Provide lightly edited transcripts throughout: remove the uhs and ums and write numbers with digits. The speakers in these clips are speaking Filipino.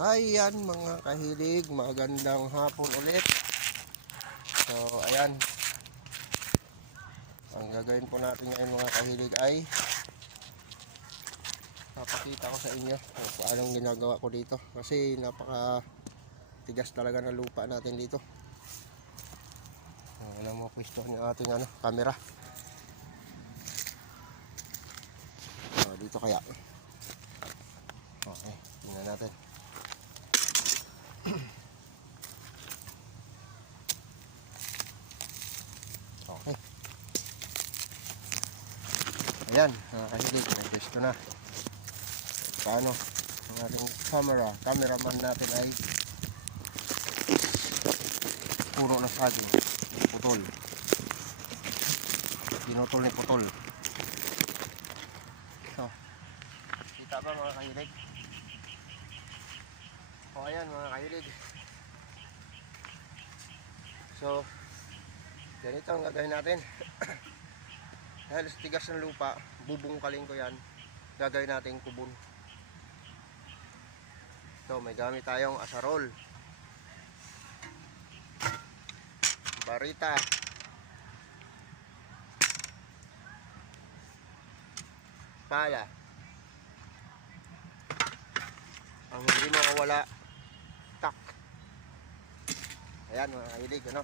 Ayan mga kahilig, magandang hapon ulit. So ayan, ang gagawin po natin ngayon mga kahilig ay papakita ko sa inyo kung anong ginagawa ko dito. Kasi napaka tigas talaga ng lupa natin dito. Walang mapwestuhan yung ating camera. Dito kaya. Okay, tingnan natin. Okay. Ayan, mga kahilig, nag-pwesto na. Paano? Ang ating cameraman natin ay puro na saging. Putol. Pinutol ni putol. So, kita ba mga kahilig? O ayan mga kahilig. So, ganito ang gagawin natin. Dahil sa tigas ng lupa, bubungkalin ko yan. Gagawin natin kubon. So, may gamit tayong asarol, barita, pala. Ang hindi makawala, tak. Ayan mga kahilig, ano?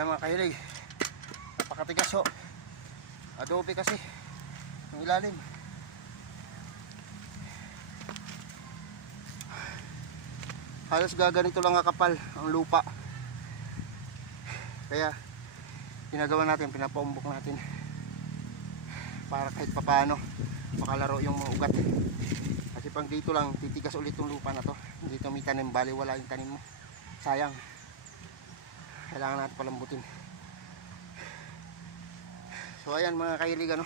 Ayan mga kahilig, napakatigas ho. Adobe kasi yung ilalim. Halos gaganito lang kakapal ang lupa. Kaya ginagawa natin, pinapaumbok natin para kahit papaano makalaro yung mga ugat. Kasi pag dito lang titigas ulit yung lupa na to, dito may tanim, bali wala yung tanim mo, sayang. Kailangan natin palambutin. So ayan mga kahilig, ano,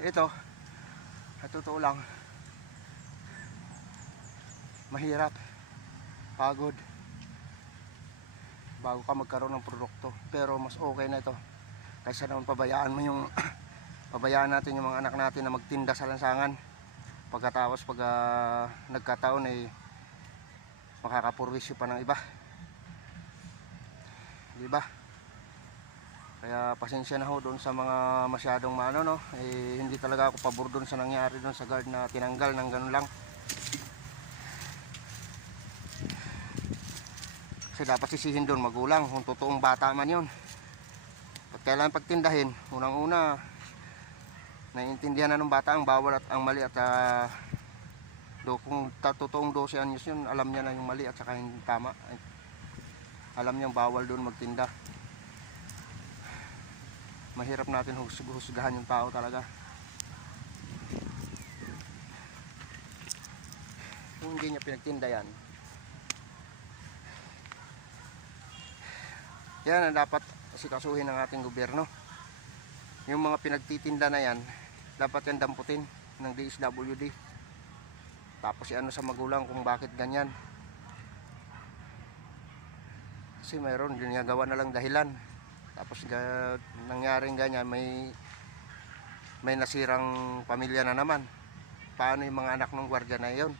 ito at totoo lang, mahirap, pagod bago ka magkaroon ng produkto. Pero mas okay na ito kaysa naman pabayaan mo yung pabayaan natin yung mga anak natin na magtinda sa lansangan. Pagkatapos pag nagkataon ay makakapurwisyo pa ng iba, di ba? Kaya pasensya na ho doon sa mga masyadong maano, no, hindi talaga ako pabor doon sa nangyari doon sa guard na tinanggal ng ganun lang. Kasi dapat sisihin doon magulang kung totoong bata man yun. At kailangan pagtindahin, unang-una naiintindihan na ng bata ang bawal at ang mali. At kung totoong 12 anyos yun, alam niya na yung mali at saka yung tama. Alam niyang bawal doon magtinda. Mahirap natin husgahan yung tao talaga. Kung hindi niya pinagtinda yan, yan ang dapat sikasuhin ng ating gobyerno. Yung mga pinagtitinda na yan, dapat yan damputin ng DSWD. Tapos ano sa magulang kung bakit ganyan. Kasi mayroon ginagawa na lang dahilan. Tapos nangyaring ganyan, may nasirang pamilya na naman. Paano yung mga anak ng gwardiya na yun?